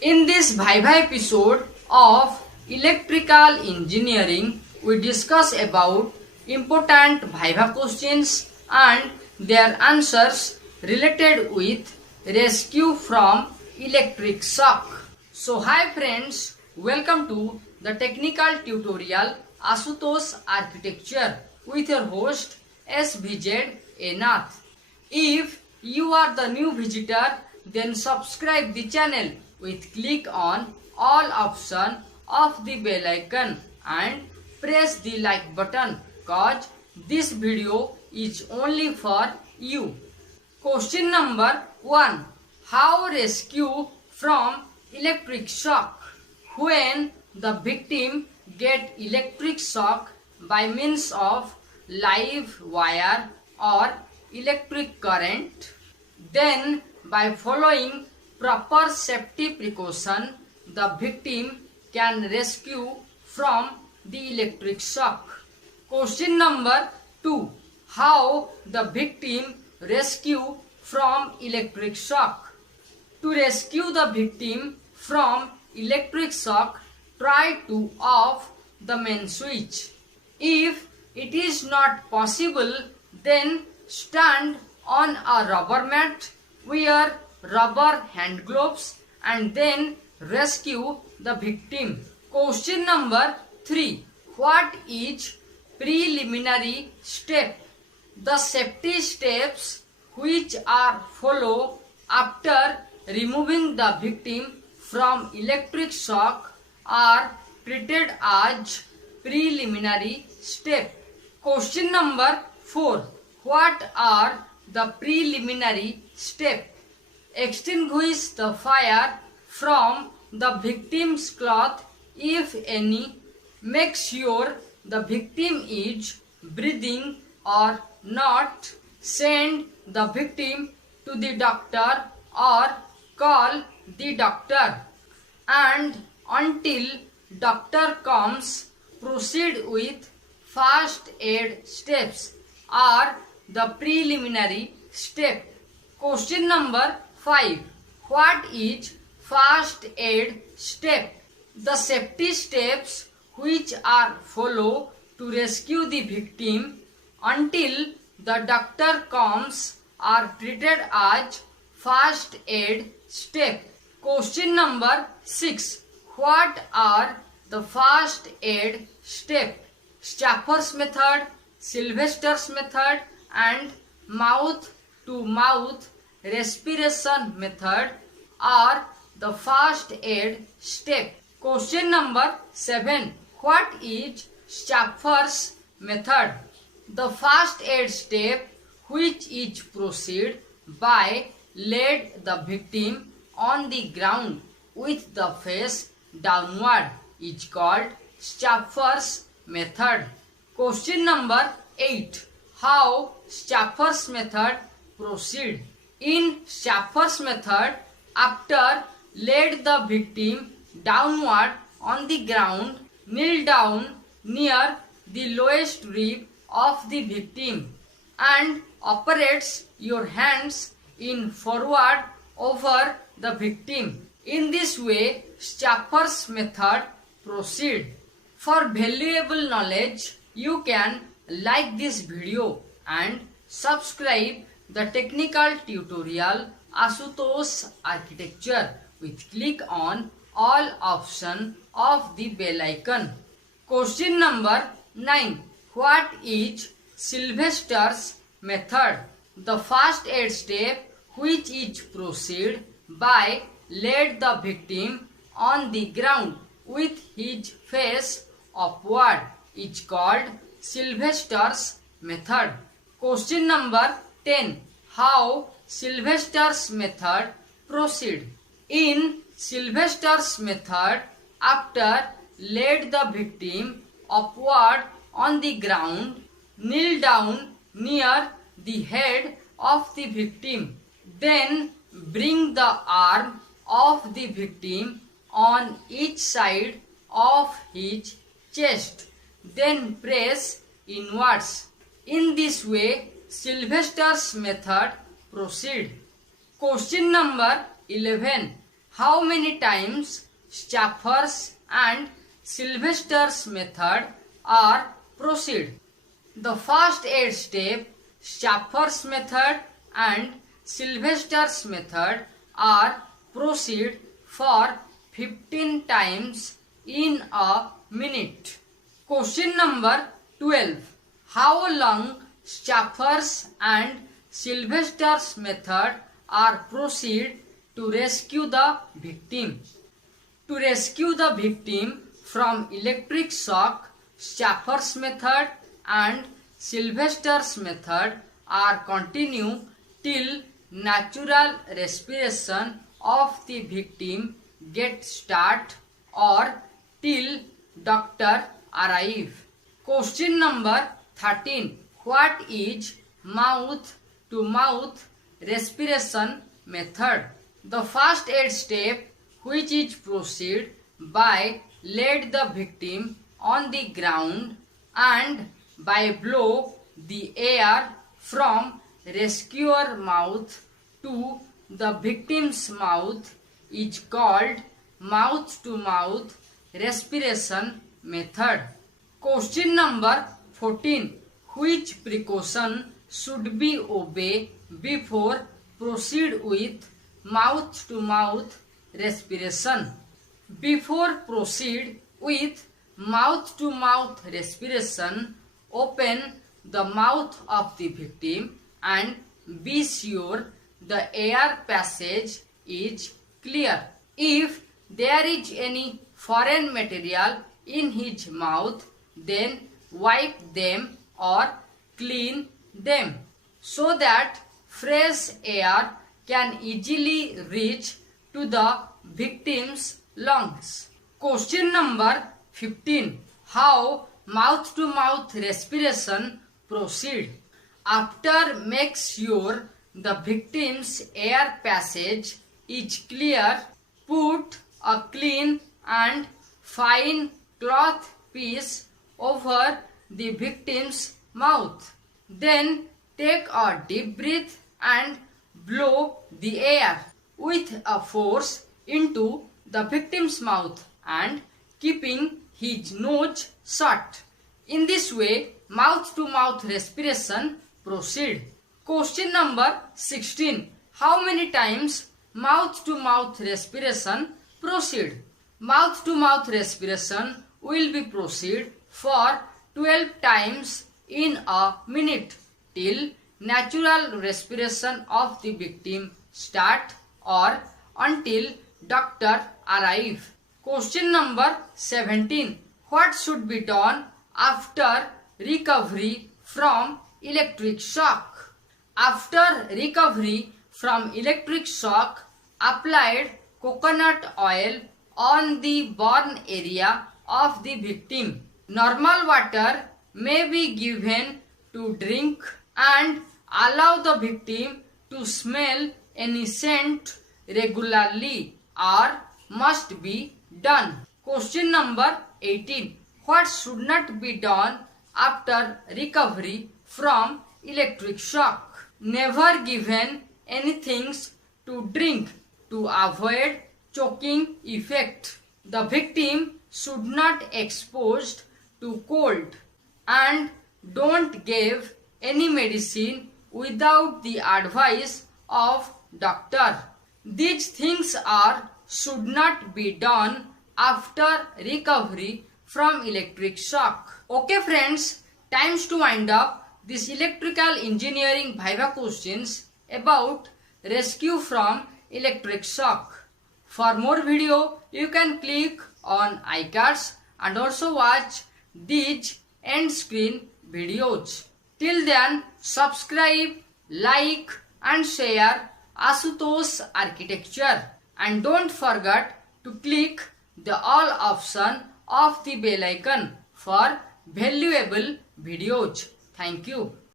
In this Viva episode of Electrical Engineering, we discuss about important Viva questions and their answers related with rescue from electric shock. So hi friends, welcome to the technical tutorial ASHUTOSH'S Architecture with your host SVZ A NATH. If you are the new visitor, then subscribe the channel with click on all option of the bell icon and press the like button cause this video is only for you. Question number 1. How rescue from electric shock? When the victim get electric shock by means of live wire or electric current, then by following proper safety precaution, the victim can rescue from the electric shock. Question number 2. How the victim rescue from electric shock? To rescue the victim from electric shock, try to off the main switch. If it is not possible, then stand on a rubber mat, wear rubber hand gloves and then rescue the victim. Question number 3. What is preliminary step? The safety steps which are followed after removing the victim from electric shock are treated as preliminary step. Question number 4. What are the preliminary steps? Extinguish the fire from the victim's cloth if any. Make sure the victim is breathing or not. Send the victim to the doctor or call the doctor. And until doctor comes, proceed with first aid steps are the preliminary step. Question number 5. What is first aid step? The safety steps which are followed to rescue the victim until the doctor comes are treated as first aid step. Question number 6. What are the first aid steps? SCHAFFER'S method, SYLVESTER'S method and mouth to mouth respiration method are the first aid step. Question number 7. What is SCHAFFER'S method? The first aid step which is proceed by lay the victim on the ground with the face downward is called SCHAFFER'S method. Question number 8. How SCHAFFER'S method proceed? In SCHAFFER'S method, after laid the victim downward on the ground, kneel down near the lowest rib of the victim and operates your hands in forward over the victim. In this way, SCHAFFER'S method proceed. For valuable knowledge, you can like this video and subscribe the technical tutorial ASHUTOSH'S Architecture with click on all option of the bell icon. Question number 9. What is SYLVESTER'S method? The first aid step which is proceed by lay the victim on the ground with his face upward is called SYLVESTER'S method. Question number 10. How SYLVESTER'S method proceed? In SYLVESTER'S method, after laid the victim upward on the ground, kneel down near the head of the victim. Then bring the arm of the victim on each side of his chest. Then press inwards. In this way, SYLVESTER'S method proceed. Question number 11. how many times SCHAFFER'S and SYLVESTER'S method are proceed? The first aid step, SCHAFFER'S method and SYLVESTER'S method are proceed for 15 times in a minute. Question number 12. How long SCHAFFER'S and SYLVESTER'S method are proceed to rescue the victim? To rescue the victim from electric shock, SCHAFFER'S method and SYLVESTER'S method are continue till natural respiration of the victim get start or till doctor arrive. Question number 13. What is mouth to mouth respiration method? The first aid step, which is proceed by laid the victim on the ground and by blow the air from rescuer mouth to the victim's mouth, is called mouth to mouth respiration method. Question number 14. Which precaution should be obeyed before proceed with mouth to mouth respiration? Before proceed with mouth to mouth respiration, open the mouth of the victim and be sure the air passage is clear. If there is any foreign material in his mouth, then wipe them or clean them so that fresh air can easily reach to the victim's lungs. Question number 15. How mouth to mouth respiration proceed? After make sure the victim's air passage is clear, put a clean and fine cloth piece over the victim's mouth. Then take a deep breath and blow the air with a force into the victim's mouth and keeping his nose shut. In this way, mouth to mouth respiration proceed. Question number 16. How many times mouth to mouth respiration proceed? Mouth to mouth respiration will be proceed for 12 times in a minute till natural respiration of the victim start or until doctor arrive. Question number 17. What should be done after recovery from electric shock? After recovery from electric shock, applied coconut oil on the burn area of the victim. Normal water may be given to drink and allow the victim to smell any scent regularly or must be done. Question number 18. What should not be done after recovery from electric shock? Never given anything to drink to avoid choking effect. The victim should not exposed to cold and don't give any medicine without the advice of doctor. These things are should not be done after recovery from electric shock. Okay friends, times to wind up this electrical engineering Viva questions about rescue from electric shock. For more video, you can click on iCards and also watch these end screen videos. Till then, subscribe, like and share ASHUTOSH'S Architecture, and don't forget to click the all option of the bell icon for valuable videos. Thank you.